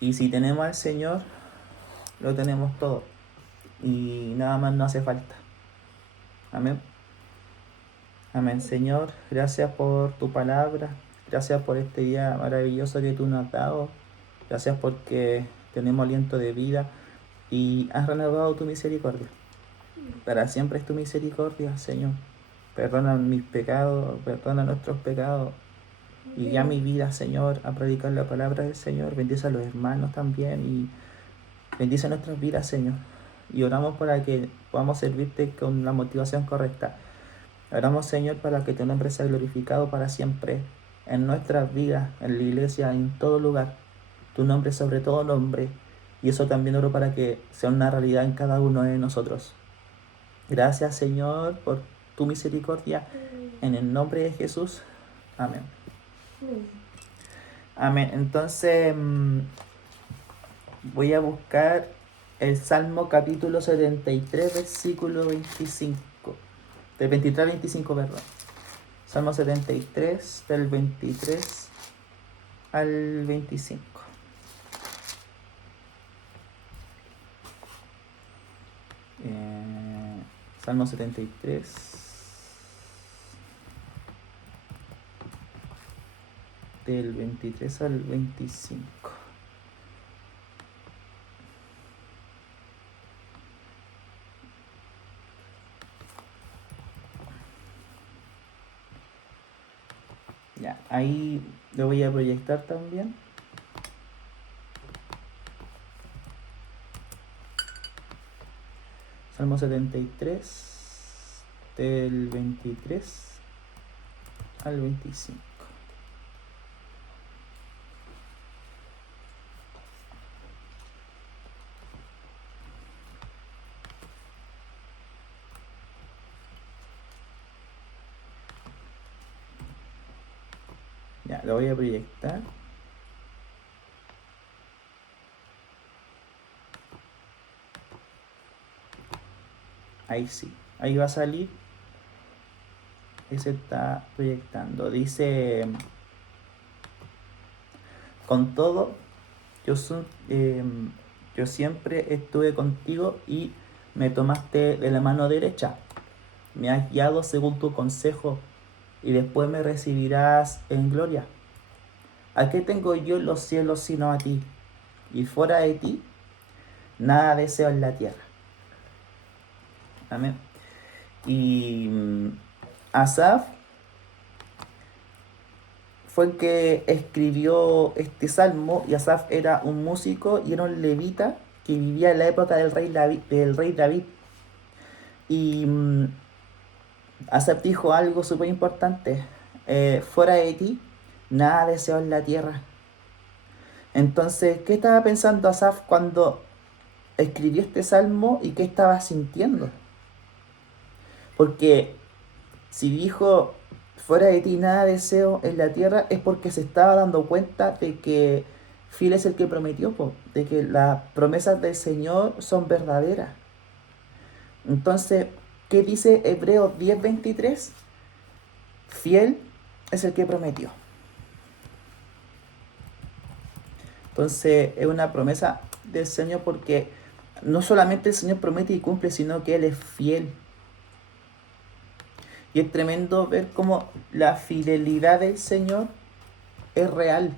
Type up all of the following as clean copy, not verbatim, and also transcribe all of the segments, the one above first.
Y si tenemos al Señor, lo tenemos todo. Y nada más no hace falta. Amén. Amén. Señor, gracias por tu palabra. Gracias por este día maravilloso que tú nos has dado. Gracias porque tenemos aliento de vida y has renovado tu misericordia. Para siempre es tu misericordia, Señor. Perdona mis pecados, perdona nuestros pecados. Y ya mi vida, Señor, a predicar la palabra del Señor. Bendice a los hermanos también y bendice nuestras vidas, Señor. Y oramos para que podamos servirte con la motivación correcta. Oramos, Señor, para que tu nombre sea glorificado para siempre en nuestras vidas, en la iglesia, en todo lugar. Tu nombre sobre todo nombre. Y eso también oro para que sea una realidad en cada uno de nosotros. Gracias, Señor, por tu misericordia. En el nombre de Jesús. Amén. Amén. Entonces voy a buscar el Salmo capítulo 73, versículo 25. Del 23 al 25, perdón. Salmo 73, del 23 al 25. Salmo 73. Del 23 al 25. Ya, ahí lo voy a proyectar también. Salmo 73, del 23 al 25. Ya, lo voy a proyectar. Ahí sí, ahí va a salir. Ahí se está proyectando. Dice, con todo, yo siempre estuve contigo y me tomaste de la mano derecha. Me has guiado según tu consejo y después me recibirás en gloria. ¿A qué tengo yo en los cielos sino a ti? Y fuera de ti, nada deseo en la tierra. Amén. Y Asaf fue el que escribió este salmo, y Asaf era un músico y era un levita que vivía en la época del rey David. Y Asaf dijo algo súper importante: fuera de ti, nada deseo en la tierra. Entonces, ¿qué estaba pensando Asaf cuando escribió este salmo y qué estaba sintiendo? Porque si dijo fuera de ti nada deseo en la tierra, es porque se estaba dando cuenta de que fiel es el que prometió, de que las promesas del Señor son verdaderas. Entonces, ¿qué dice Hebreos 10:23? Fiel es el que prometió. Entonces, es una promesa del Señor, porque no solamente el Señor promete y cumple, sino que Él es fiel. Y es tremendo ver cómo la fidelidad del Señor es real.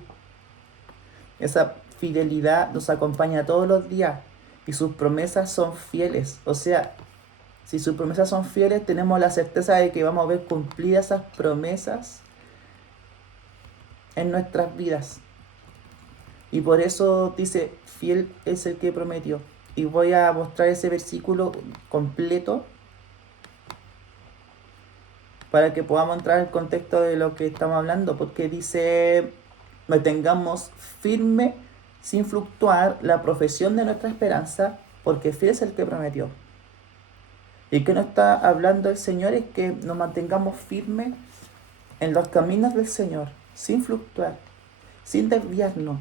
Esa fidelidad nos acompaña todos los días y sus promesas son fieles. O sea, si sus promesas son fieles, tenemos la certeza de que vamos a ver cumplidas esas promesas en nuestras vidas. Y por eso dice, fiel es el que prometió. Y voy a mostrar ese versículo completo para que podamos entrar en el contexto de lo que estamos hablando, porque dice, mantengamos firme sin fluctuar la profesión de nuestra esperanza, porque fiel es el que prometió. Y que nos está hablando el Señor es que nos mantengamos firmes en los caminos del Señor, sin fluctuar, sin desviarnos.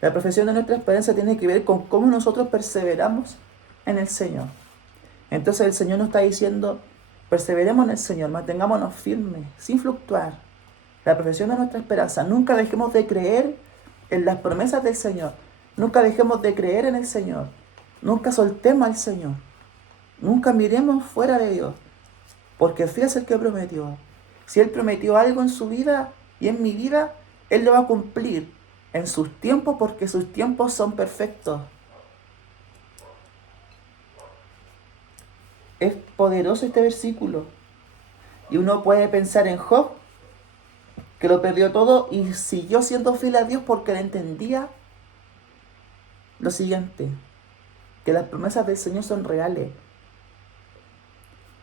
La profesión de nuestra esperanza tiene que ver con cómo nosotros perseveramos en el Señor. Entonces el Señor nos está diciendo, perseveremos en el Señor, mantengámonos firmes, sin fluctuar. La profesión de nuestra esperanza, nunca dejemos de creer en las promesas del Señor. Nunca dejemos de creer en el Señor. Nunca soltemos al Señor. Nunca miremos fuera de Dios. Porque fiel es el que prometió. Si Él prometió algo en su vida y en mi vida, Él lo va a cumplir en sus tiempos, porque sus tiempos son perfectos. Es poderoso este versículo. Y uno puede pensar en Job, que lo perdió todo y siguió siendo fiel a Dios porque él entendía lo siguiente, que las promesas del Señor son reales.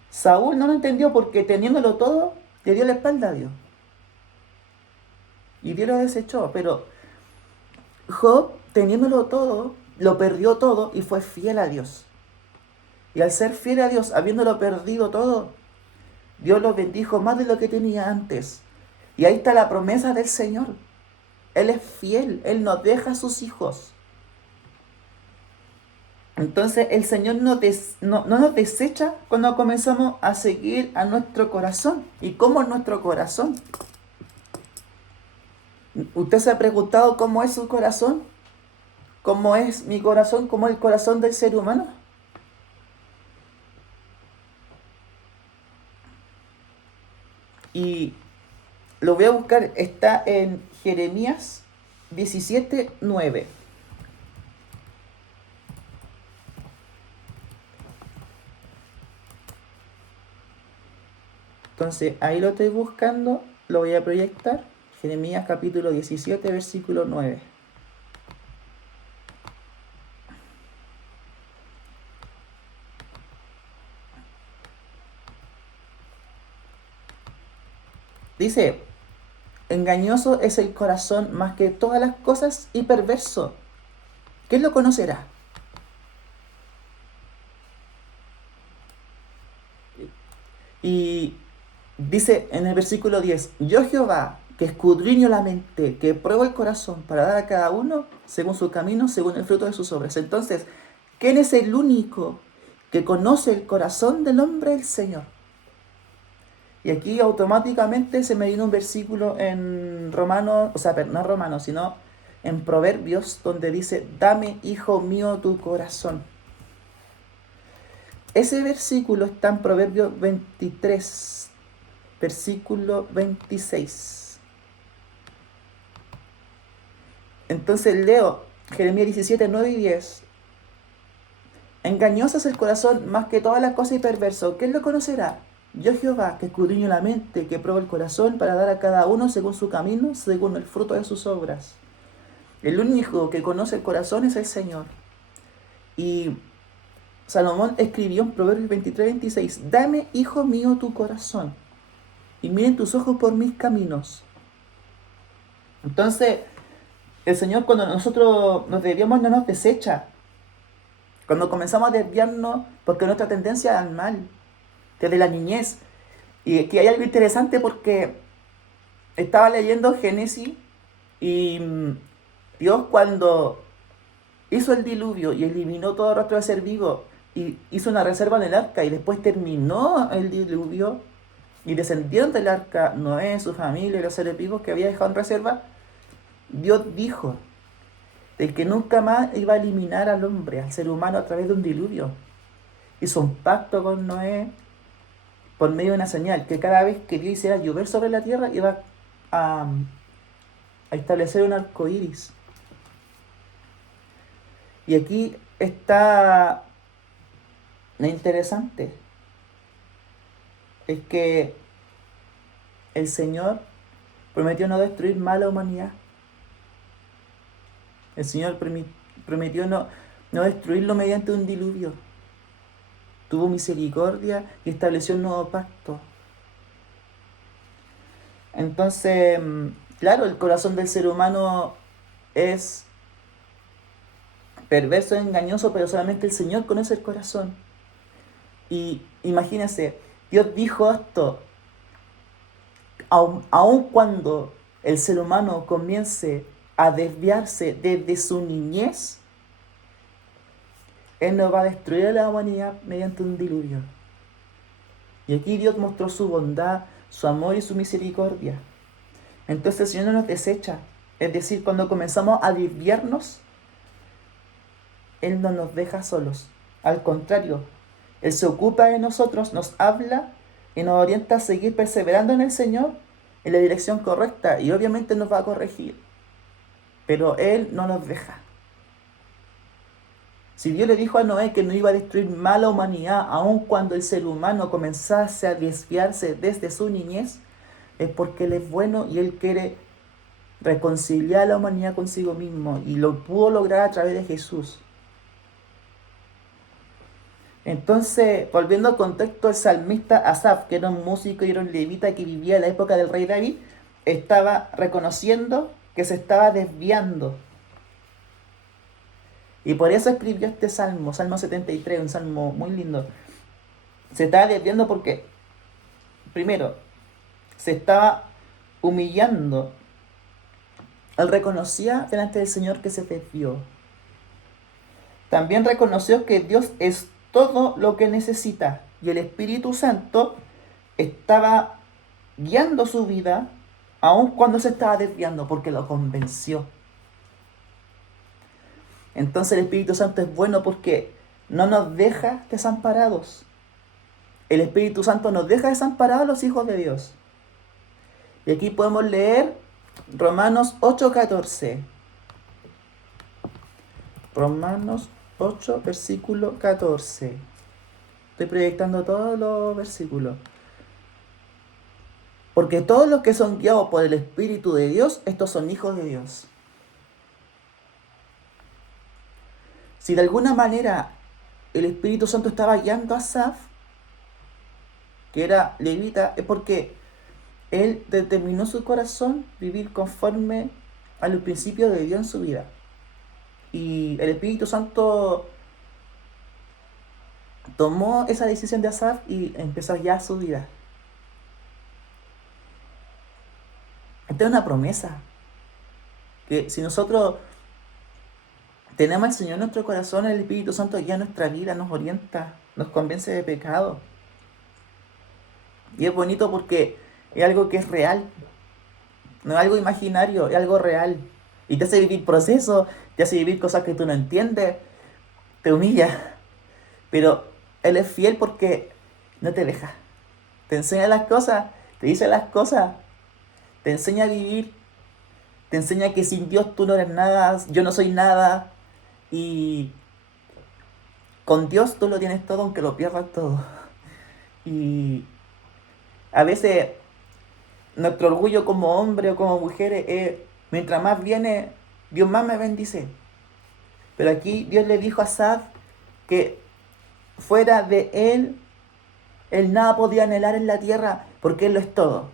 Saúl no lo entendió porque teniéndolo todo, le dio la espalda a Dios. Y Dios lo desechó. Pero Job, teniéndolo todo, lo perdió todo y fue fiel a Dios. Y al ser fiel a Dios, habiéndolo perdido todo, Dios lo bendijo más de lo que tenía antes. Y ahí está la promesa del Señor. Él es fiel, Él nos deja a sus hijos. Entonces el Señor no nos desecha cuando comenzamos a seguir a nuestro corazón. ¿Y cómo es nuestro corazón? ¿Usted se ha preguntado cómo es su corazón? ¿Cómo es mi corazón? ¿Cómo es el corazón del ser humano? Y lo voy a buscar, está en Jeremías 17:9. Entonces ahí lo estoy buscando, lo voy a proyectar. Jeremías capítulo 17, versículo 9. Dice, engañoso es el corazón más que todas las cosas y perverso. ¿Quién lo conocerá? Y dice en el versículo 10, yo Jehová, que escudriño la mente, que pruebo el corazón para dar a cada uno según su camino, según el fruto de sus obras. Entonces, ¿quién es el único que conoce el corazón del hombre? El Señor. Y aquí automáticamente se me vino un versículo en Romanos, o sea, no Romanos, sino en Proverbios, donde dice, dame, hijo mío, tu corazón. Ese versículo está en Proverbios 23, versículo 26. Entonces leo Jeremías 17, 9 y 10. Engañoso es el corazón más que todas las cosas y perverso. ¿Quién lo conocerá? Yo Jehová, que escudriño la mente, que pruebo el corazón para dar a cada uno según su camino, según el fruto de sus obras. El único que conoce el corazón es el Señor. Y Salomón escribió en Proverbios 23, 26, dame, hijo mío, tu corazón, y miren tus ojos por mis caminos. Entonces, el Señor, cuando nosotros nos desviamos, no nos desecha. Cuando comenzamos a desviarnos, porque nuestra tendencia es al mal, desde la niñez. Y aquí hay algo interesante porque estaba leyendo Génesis y Dios, cuando hizo el diluvio y eliminó todo rastro de ser vivo y hizo una reserva en el arca y después terminó el diluvio y descendieron del arca Noé, su familia y los seres vivos que había dejado en reserva, Dios dijo de que nunca más iba a eliminar al hombre, al ser humano, a través de un diluvio. Hizo un pacto con Noé por medio de una señal, que cada vez que Dios hiciera llover sobre la tierra iba a establecer un arco iris. Y aquí está lo interesante, es que el Señor prometió no destruir más a la humanidad. El Señor prometió no destruirlo mediante un diluvio. Tuvo misericordia y estableció un nuevo pacto. Entonces, claro, el corazón del ser humano es perverso, es engañoso, pero solamente el Señor conoce el corazón. Y imagínense, Dios dijo esto, aun cuando el ser humano comience a desviarse desde su niñez, Él no va a destruir a la humanidad mediante un diluvio. Y aquí Dios mostró su bondad, su amor y su misericordia. Entonces el Señor no nos desecha. Es decir, cuando comenzamos a desviarnos, Él no nos deja solos. Al contrario, Él se ocupa de nosotros, nos habla y nos orienta a seguir perseverando en el Señor en la dirección correcta. Y obviamente nos va a corregir. Pero Él no nos deja. Si Dios le dijo a Noé que no iba a destruir más la humanidad, aun cuando el ser humano comenzase a desviarse desde su niñez, es porque Él es bueno y Él quiere reconciliar a la humanidad consigo mismo. Y lo pudo lograr a través de Jesús. Entonces, volviendo al contexto, el salmista Asaf, que era un músico y era un levita que vivía en la época del rey David, estaba reconociendo que se estaba desviando. Y por eso escribió este salmo, Salmo 73, un salmo muy lindo. Se estaba desviando porque, primero, se estaba humillando. Él reconocía delante del Señor que se desvió. También reconoció que Dios es todo lo que necesita y el Espíritu Santo estaba guiando su vida aun cuando se estaba desviando porque lo convenció. Entonces el Espíritu Santo es bueno porque no nos deja desamparados. El Espíritu Santo nos deja desamparados a los hijos de Dios. Y aquí podemos leer Romanos 8:14. Romanos 8, versículo 14. Estoy proyectando todos los versículos. Porque todos los que son guiados por el Espíritu de Dios, estos son hijos de Dios. Si de alguna manera el Espíritu Santo estaba guiando a Asaf, que era levita, es porque él determinó su corazón vivir conforme a los principios de Dios en su vida. Y el Espíritu Santo tomó esa decisión de Asaf y empezó ya su vida. Esta es una promesa. Que si nosotros tenemos al Señor en nuestro corazón, el Espíritu Santo guía nuestra vida, nos orienta, nos convence de pecado. Y es bonito porque es algo que es real. No es algo imaginario, es algo real. Y te hace vivir procesos, te hace vivir cosas que tú no entiendes, te humilla. Pero Él es fiel porque no te deja. Te enseña las cosas, te dice las cosas, te enseña a vivir, te enseña que sin Dios tú no eres nada, yo no soy nada. Y con Dios tú lo tienes todo aunque lo pierdas todo. Y a veces nuestro orgullo como hombre o como mujeres es, mientras más viene, Dios más me bendice. Pero aquí Dios le dijo a Asaf que fuera de él nada podía anhelar en la tierra porque Él lo es todo.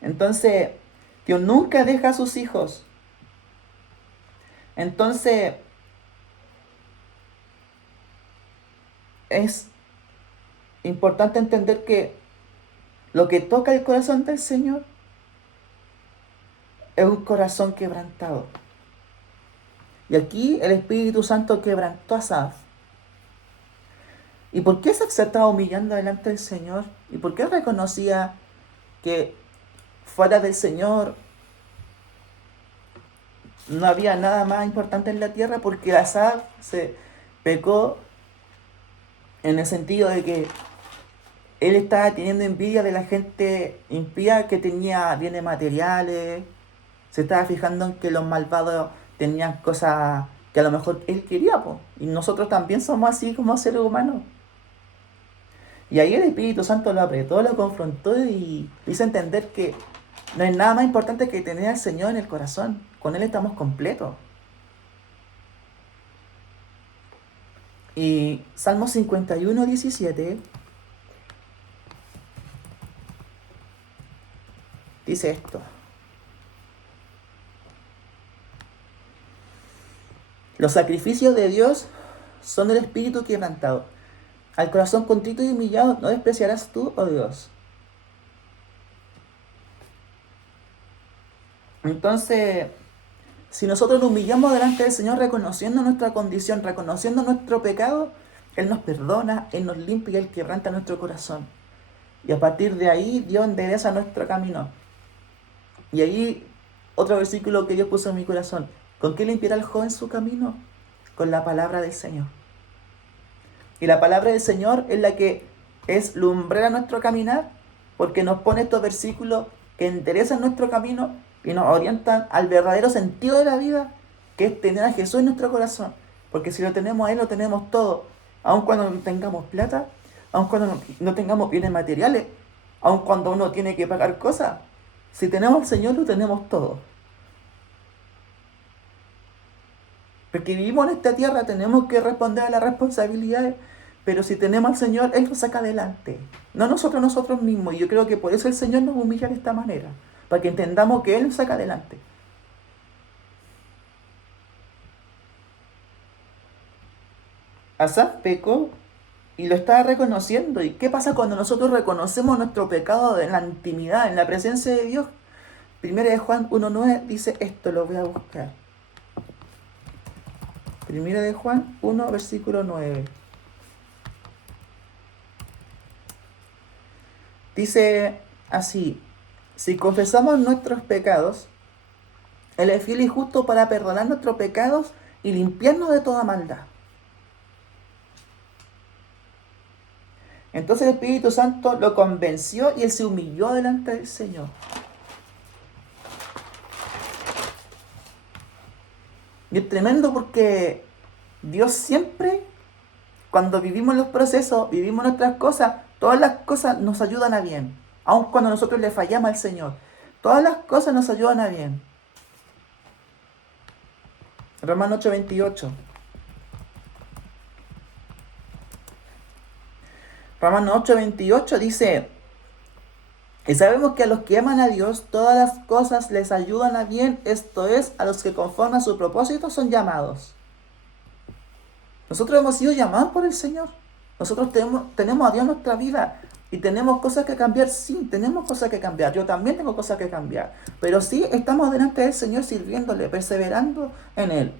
Entonces, Dios nunca deja a sus hijos. Entonces, es importante entender que lo que toca el corazón del Señor es un corazón quebrantado. Y aquí el Espíritu Santo quebrantó a Asaf. ¿Y por qué Asaf se estaba humillando delante del Señor? ¿Y por qué reconocía que fuera del Señor no había nada más importante en la tierra? Porque Asaf se pecó en el sentido de que él estaba teniendo envidia de la gente impía que tenía bienes materiales. Se estaba fijando en que los malvados tenían cosas que a lo mejor él quería, po. Y nosotros también somos así como seres humanos. Y ahí el Espíritu Santo lo apretó, lo confrontó y hizo entender que no hay nada más importante que tener al Señor en el corazón. Con Él estamos completos. Y Salmo 51:17 dice esto. Los sacrificios de Dios son el espíritu quebrantado. Al corazón contrito y humillado no despreciarás tú, oh Dios. Entonces, si nosotros nos humillamos delante del Señor reconociendo nuestra condición, reconociendo nuestro pecado, Él nos perdona, Él nos limpia y Él quebranta nuestro corazón. Y a partir de ahí Dios endereza nuestro camino. Y ahí otro versículo que Dios puso en mi corazón. ¿Con qué limpiará el joven su camino? Con la palabra del Señor. Y la palabra del Señor es la que es lumbrera nuestro caminar, porque nos pone estos versículos que enderezan nuestro camino y nos orientan al verdadero sentido de la vida, que es tener a Jesús en nuestro corazón. Porque si lo tenemos a Él, lo tenemos todo. Aun cuando no tengamos plata, aun cuando no tengamos bienes materiales, aun cuando uno tiene que pagar cosas, si tenemos al Señor, lo tenemos todo. Porque vivimos en esta tierra, tenemos que responder a las responsabilidades, pero si tenemos al Señor, Él nos saca adelante. No nosotros mismos. Y yo creo que por eso el Señor nos humilla de esta manera, para que entendamos que Él nos saca adelante. Asaf pecó y lo estaba reconociendo. ¿Y qué pasa cuando nosotros reconocemos nuestro pecado en la intimidad, en la presencia de Dios? Primera de Juan 1:9 dice esto, lo voy a buscar. Primera de Juan 1, versículo 9. Dice así: si confesamos nuestros pecados, Él es fiel y justo para perdonar nuestros pecados y limpiarnos de toda maldad. Entonces el Espíritu Santo lo convenció y él se humilló delante del Señor. Y es tremendo porque Dios siempre, cuando vivimos los procesos, vivimos nuestras cosas, todas las cosas nos ayudan a bien. Aun cuando nosotros le fallamos al Señor, todas las cosas nos ayudan a bien. Romanos 8:28. Romanos 8:28 dice: y sabemos que a los que aman a Dios, todas las cosas les ayudan a bien, esto es, a los que conforme a su propósito son llamados. Nosotros hemos sido llamados por el Señor. Nosotros tenemos a Dios en nuestra vida y tenemos cosas que cambiar. Sí, tenemos cosas que cambiar. Yo también tengo cosas que cambiar. Pero sí, estamos delante del Señor sirviéndole, perseverando en Él.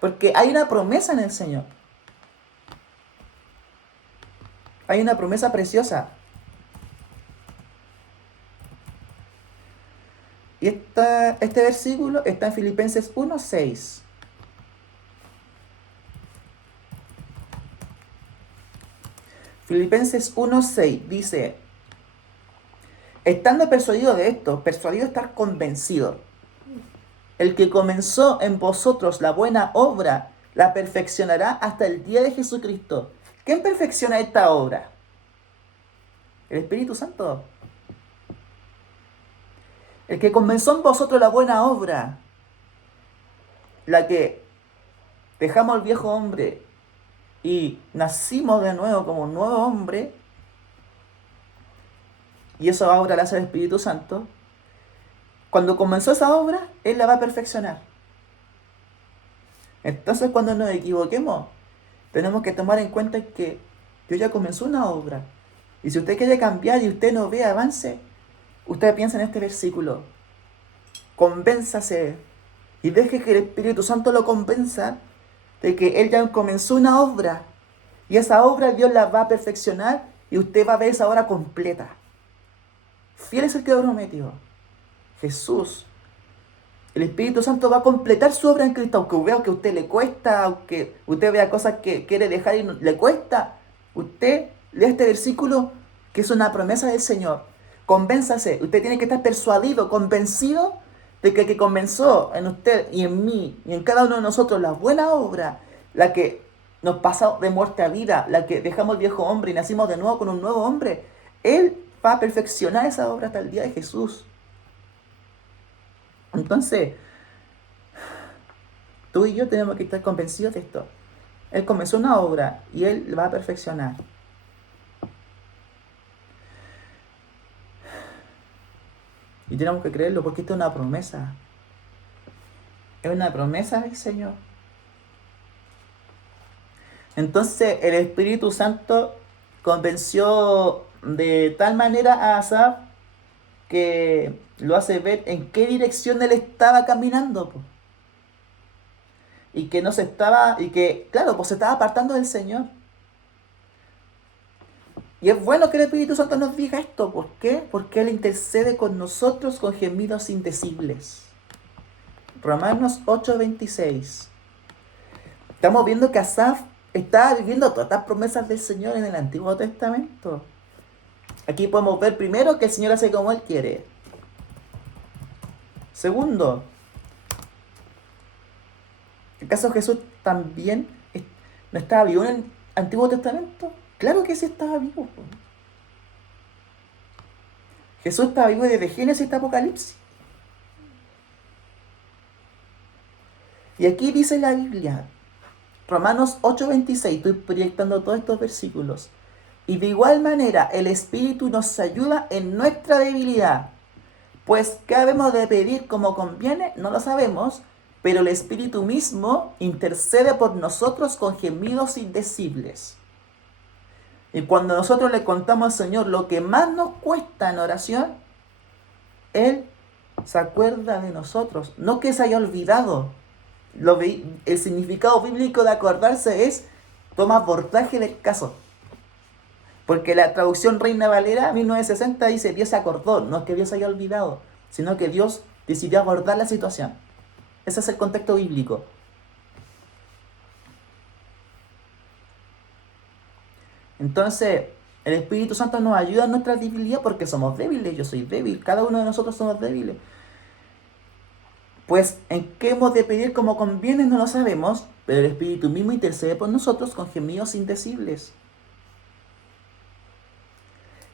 Porque hay una promesa en el Señor. Hay una promesa preciosa. Y este versículo está en Filipenses 1:6. Filipenses 1:6 dice: estando persuadido de esto, persuadido de estar convencido, el que comenzó en vosotros la buena obra, la perfeccionará hasta el día de Jesucristo. ¿Quién perfecciona esta obra? El Espíritu Santo. El que comenzó en vosotros la buena obra, la que dejamos el viejo hombre y nacimos de nuevo como un nuevo hombre, y esa obra la hace el Espíritu Santo. Cuando comenzó esa obra, Él la va a perfeccionar. Entonces, cuando nos equivoquemos, tenemos que tomar en cuenta que Dios ya comenzó una obra. Y si usted quiere cambiar y usted no ve avance, usted piensa en este versículo: convénzase y deje que el Espíritu Santo lo convenza de que Él ya comenzó una obra, y esa obra Dios la va a perfeccionar y usted va a ver esa obra completa. Fiel es el que lo prometió, Jesús. El Espíritu Santo va a completar su obra en Cristo, aunque vea que a usted le cuesta, aunque usted vea cosas que quiere dejar y le cuesta. Usted lee este versículo, que es una promesa del Señor. Convénzase, usted tiene que estar persuadido, convencido de que el que comenzó en usted y en mí y en cada uno de nosotros la buena obra, la que nos pasa de muerte a vida, la que dejamos el viejo hombre y nacimos de nuevo con un nuevo hombre, Él va a perfeccionar esa obra hasta el día de Jesús. Entonces, tú y yo tenemos que estar convencidos de esto. Él comenzó una obra y Él la va a perfeccionar. Y tenemos que creerlo porque esta es una promesa. Es una promesa del Señor. Entonces el Espíritu Santo convenció de tal manera a Asaf que lo hace ver en qué dirección él estaba caminando. Y que no se estaba, y que, claro, pues se estaba apartando del Señor. Y es bueno que el Espíritu Santo nos diga esto. ¿Por qué? Porque Él intercede con nosotros con gemidos indecibles. Romanos 8:26. Estamos viendo que Asaf estaba viviendo todas estas promesas del Señor en el Antiguo Testamento. Aquí podemos ver primero que el Señor hace como Él quiere. Segundo, ¿acaso Jesús también no estaba vivo en el Antiguo Testamento? Claro que sí estaba vivo. Jesús estaba vivo desde Génesis hasta Apocalipsis. Y aquí dice la Biblia, Romanos 8:26, estoy proyectando todos estos versículos. Y de igual manera el Espíritu nos ayuda en nuestra debilidad. Pues ¿qué habemos de pedir como conviene? No lo sabemos, pero el Espíritu mismo intercede por nosotros con gemidos indecibles. Y cuando nosotros le contamos al Señor lo que más nos cuesta en oración, Él se acuerda de nosotros. No que se haya olvidado. El significado bíblico de acordarse es toma abordaje del caso. Porque la traducción Reina Valera 1960 dice Dios se acordó. No es que Dios haya olvidado, sino que Dios decidió abordar la situación. Ese es el contexto bíblico. Entonces, el Espíritu Santo nos ayuda en nuestra debilidad porque somos débiles. Yo soy débil, cada uno de nosotros somos débiles. Pues en qué hemos de pedir como conviene no lo sabemos, pero el Espíritu mismo intercede por nosotros con gemidos indecibles.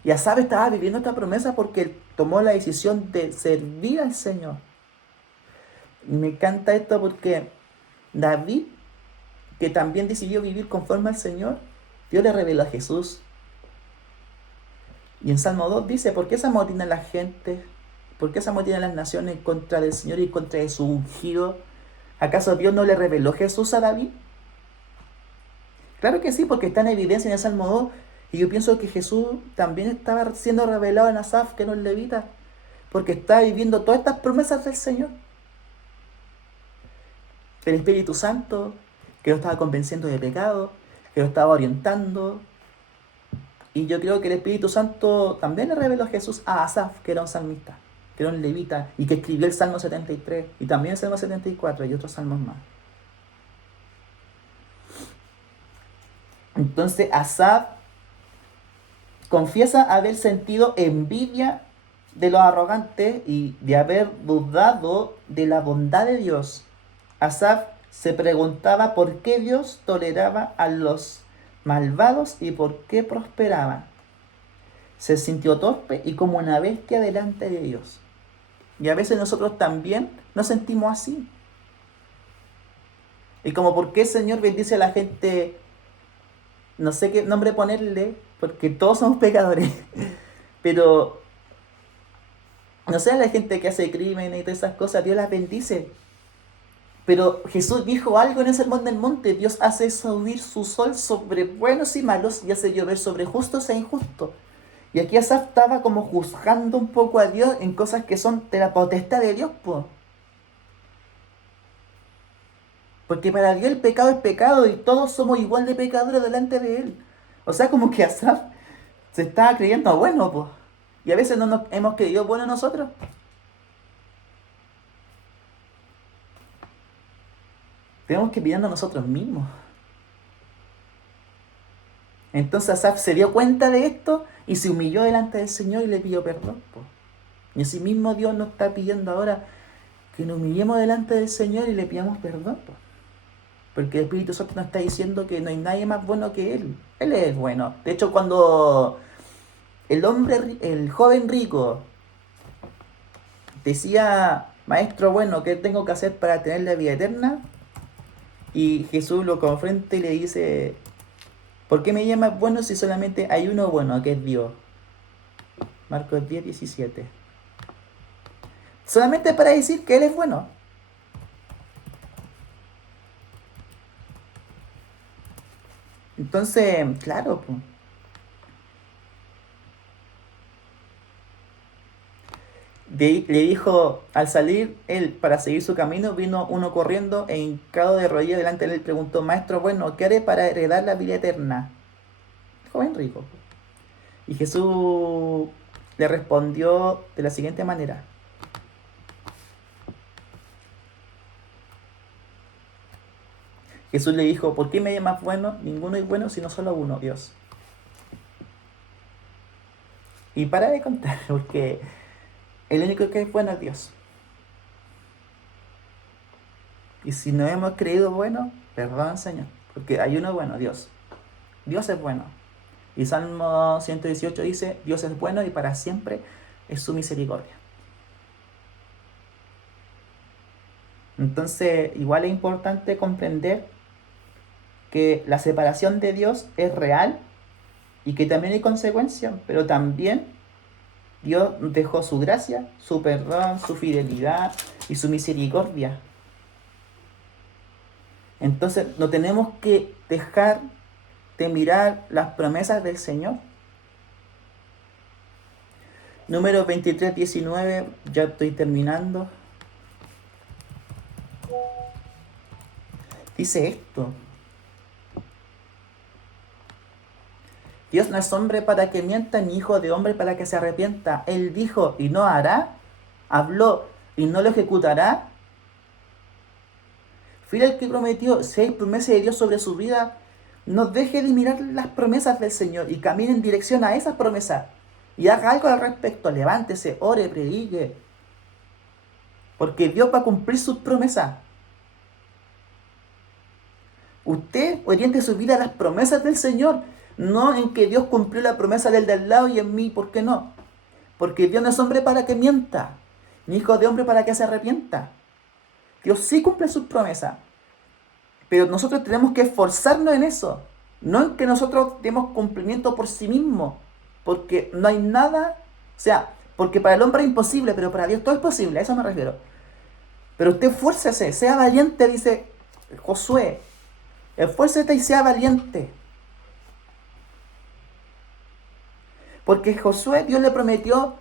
Y Asaf estaba viviendo esta promesa porque él tomó la decisión de servir al Señor. Y me encanta esto porque David, que también decidió vivir conforme al Señor, Dios le reveló a Jesús. Y en Salmo 2 dice, ¿por qué se amotinan las gentes? ¿Por qué se amotinan las naciones en contra del Señor y contra de su ungido? ¿Acaso Dios no le reveló Jesús a David? Claro que sí, porque está en evidencia en el Salmo 2. Y yo pienso que Jesús también estaba siendo revelado en Asaf, que no es levita, porque está viviendo todas estas promesas del Señor. El Espíritu Santo, que lo estaba convenciendo de pecado, que lo estaba orientando. Y yo creo que el Espíritu Santo también le reveló a Jesús a Asaf, que era un salmista, que era un levita, y que escribió el Salmo 73, y también el Salmo 74, y otros salmos más. Entonces Asaf confiesa haber sentido envidia de los arrogantes y de haber dudado de la bondad de Dios. Asaf se preguntaba por qué Dios toleraba a los malvados y por qué prosperaban. Se sintió torpe y como una bestia delante de Dios. Y a veces nosotros también nos sentimos así. Y como por qué el Señor bendice a la gente, no sé qué nombre ponerle, porque todos somos pecadores. Pero, no sé, a la gente que hace crímenes y todas esas cosas, Dios las bendice. Pero Jesús dijo algo en el Sermón del Monte: Dios hace subir su sol sobre buenos y malos y hace llover sobre justos e injustos. Y aquí Asaf estaba como juzgando un poco a Dios en cosas que son de la potestad de Dios, po. Porque para Dios el pecado es pecado y todos somos igual de pecadores delante de Él. O sea, como que Asaf se estaba creyendo bueno, pues. Y a veces no nos hemos creído bueno nosotros. Tenemos que mirarnos a nosotros mismos. Entonces Asaf se dio cuenta de esto y se humilló delante del Señor y le pidió perdón, pues. Y así mismo Dios nos está pidiendo ahora que nos humillemos delante del Señor y le pidamos perdón, pues. Porque el Espíritu Santo nos está diciendo que no hay nadie más bueno que Él. Él es bueno. De hecho, cuando el joven rico decía, maestro bueno, ¿qué tengo que hacer para tener la vida eterna? Y Jesús lo confronta y le dice, ¿por qué me llamas bueno si solamente hay uno bueno, que es Dios? Marcos 10:17. Solamente para decir que Él es bueno. Entonces, claro, pues. Le dijo, al salir él para seguir su camino, vino uno corriendo e hincado de rodillas delante de él, preguntó, maestro bueno, ¿qué haré para heredar la vida eterna? Joven rico. Y Jesús le respondió de la siguiente manera. Jesús le dijo, ¿por qué me llamas bueno? Ninguno es bueno sino solo uno, Dios. Y para de contar, porque el único que es bueno es Dios. Y si no hemos creído bueno, perdón, Señor, porque hay uno bueno, Dios. Dios es bueno. Y Salmo 118 dice, Dios es bueno y para siempre es su misericordia. Entonces, igual es importante comprender que la separación de Dios es real y que también hay consecuencias, pero también Dios dejó su gracia, su perdón, su fidelidad y su misericordia. Entonces, no tenemos que dejar de mirar las promesas del Señor. Número 23:19, ya estoy terminando. Dice esto. Dios no es hombre para que mienta, ni hijo de hombre para que se arrepienta. Él dijo y no hará, habló y no lo ejecutará. Fiel el que prometió, si hay promesa de Dios sobre su vida, no deje de mirar las promesas del Señor y camine en dirección a esas promesas. Y haga algo al respecto, levántese, ore, predique. Porque Dios va a cumplir sus promesas. Usted oriente su vida a las promesas del Señor, no en que Dios cumplió la promesa del de al lado y en mí, ¿por qué no? Porque Dios no es hombre para que mienta, ni hijo de hombre para que se arrepienta. Dios sí cumple sus promesas, pero nosotros tenemos que esforzarnos en eso, no en que nosotros demos cumplimiento por sí mismos, porque no hay nada, o sea, porque para el hombre es imposible, pero para Dios todo es posible, a eso me refiero. Pero usted esfuércese, sea valiente, dice Josué, esfuércete y sea valiente. Porque Josué, Dios le prometió,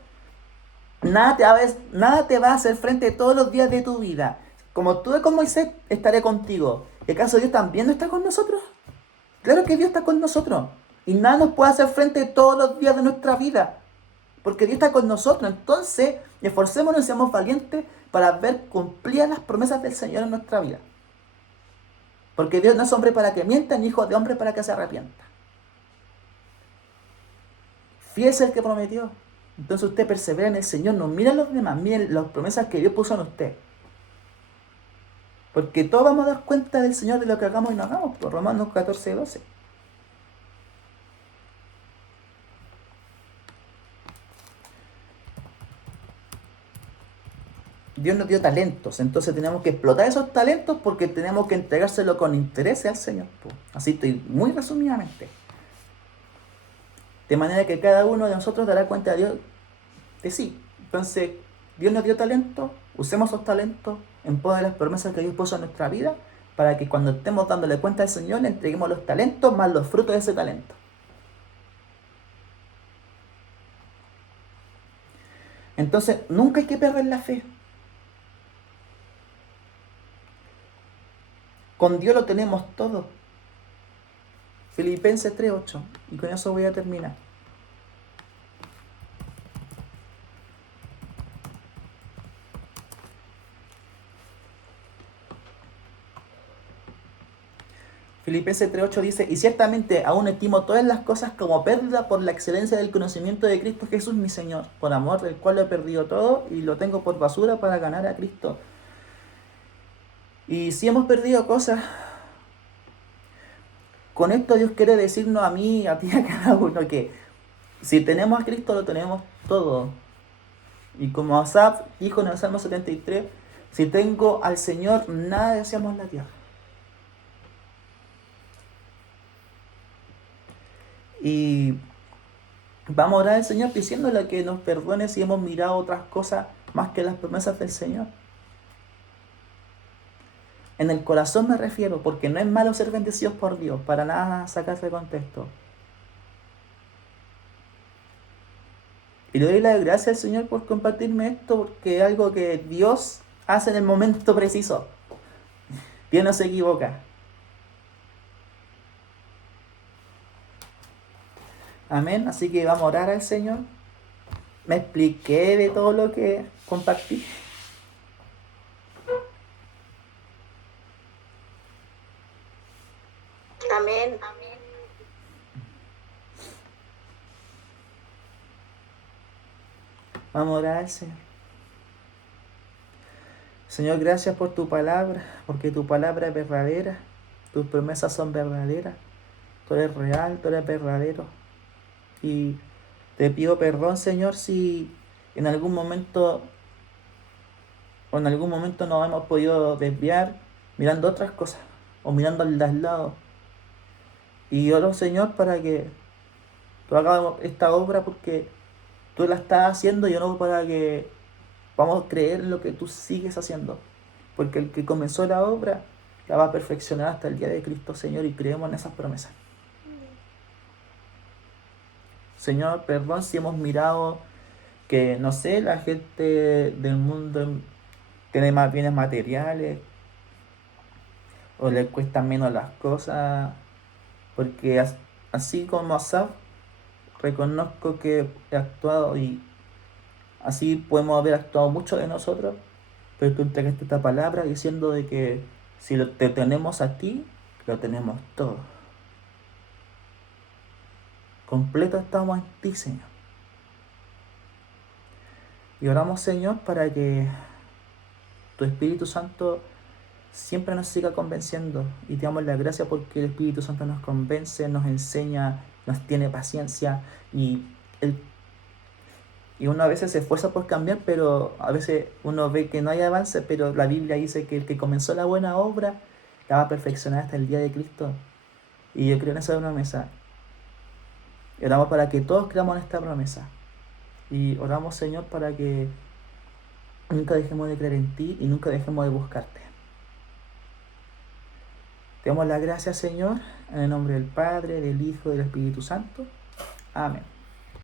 nada te va a hacer frente todos los días de tu vida. Como estuve con Moisés, estaré contigo. ¿Y acaso Dios también no está con nosotros? Claro que Dios está con nosotros. Y nada nos puede hacer frente todos los días de nuestra vida. Porque Dios está con nosotros. Entonces, esforcémonos y seamos valientes para ver cumplidas las promesas del Señor en nuestra vida. Porque Dios no es hombre para que mienta, ni hijo de hombre para que se arrepienta. Fiel es el que prometió. Entonces usted persevera en el Señor, no mire a los demás, miren las promesas que Dios puso en usted. Porque todos vamos a dar cuenta del Señor de lo que hagamos y no hagamos, por Romanos 14:12. Dios nos dio talentos, entonces tenemos que explotar esos talentos porque tenemos que entregárselo con interés al Señor. Así estoy muy resumidamente. De manera que cada uno de nosotros dará cuenta a Dios de sí. Entonces, Dios nos dio talento, usemos esos talentos en pos de las promesas que Dios puso en nuestra vida, para que cuando estemos dándole cuenta al Señor, le entreguemos los talentos más los frutos de ese talento. Entonces, nunca hay que perder la fe. Con Dios lo tenemos todo. Filipenses 3:8. Y con eso voy a terminar. Filipenses 3:8 dice, y ciertamente aún estimo todas las cosas como pérdida por la excelencia del conocimiento de Cristo Jesús mi Señor, por amor del cual lo he perdido todo y lo tengo por basura para ganar a Cristo. Y si hemos perdido cosas, con esto Dios quiere decirnos a mí, a ti, a cada uno, que si tenemos a Cristo lo tenemos todo. Y como Asaf dijo en el Salmo 73, si tengo al Señor, nada deseamos en la tierra. Y vamos a orar al Señor diciéndole que nos perdone si hemos mirado otras cosas más que las promesas del Señor. En el corazón me refiero, porque no es malo ser bendecidos por Dios, para nada sacarse de contexto. Y le doy la gracia al Señor por compartirme esto, porque es algo que Dios hace en el momento preciso. Dios no se equivoca. Amén. Así que vamos a orar al Señor. Me expliqué de todo lo que compartí. Amén. Vamos a orar al Señor. Señor, gracias por tu palabra, porque tu palabra es verdadera, tus promesas son verdaderas, tú eres real, tú eres verdadero. Y te pido perdón, Señor, si en algún momento nos hemos podido desviar mirando otras cosas o mirando al lado. Y oro, Señor, para que tú hagas esta obra porque tú la estás haciendo y oro para que vamos a creer en lo que tú sigues haciendo. Porque el que comenzó la obra la va a perfeccionar hasta el día de Cristo, Señor, y creemos en esas promesas. Señor, perdón si hemos mirado que, no sé, la gente del mundo tiene más bienes materiales o le cuestan menos las cosas, porque así como Asaf, reconozco que he actuado y así podemos haber actuado mucho de nosotros, pero tú entregaste esta palabra diciendo de que si te tenemos a ti, lo tenemos todo. Completo estamos en ti, Señor. Y oramos, Señor, para que tu Espíritu Santo siempre nos siga convenciendo. Y te damos la gracia porque el Espíritu Santo nos convence, nos enseña, nos tiene paciencia. Y, y uno a veces se esfuerza por cambiar, pero a veces uno ve que no hay avance, pero la Biblia dice que el que comenzó la buena obra la va a perfeccionar hasta el día de Cristo. Y yo creo en esa promesa. Y oramos para que todos creamos en esta promesa. Y oramos, Señor, para que nunca dejemos de creer en ti y nunca dejemos de buscarte. Te damos las gracias, Señor, en el nombre del Padre, del Hijo y del Espíritu Santo. Amén.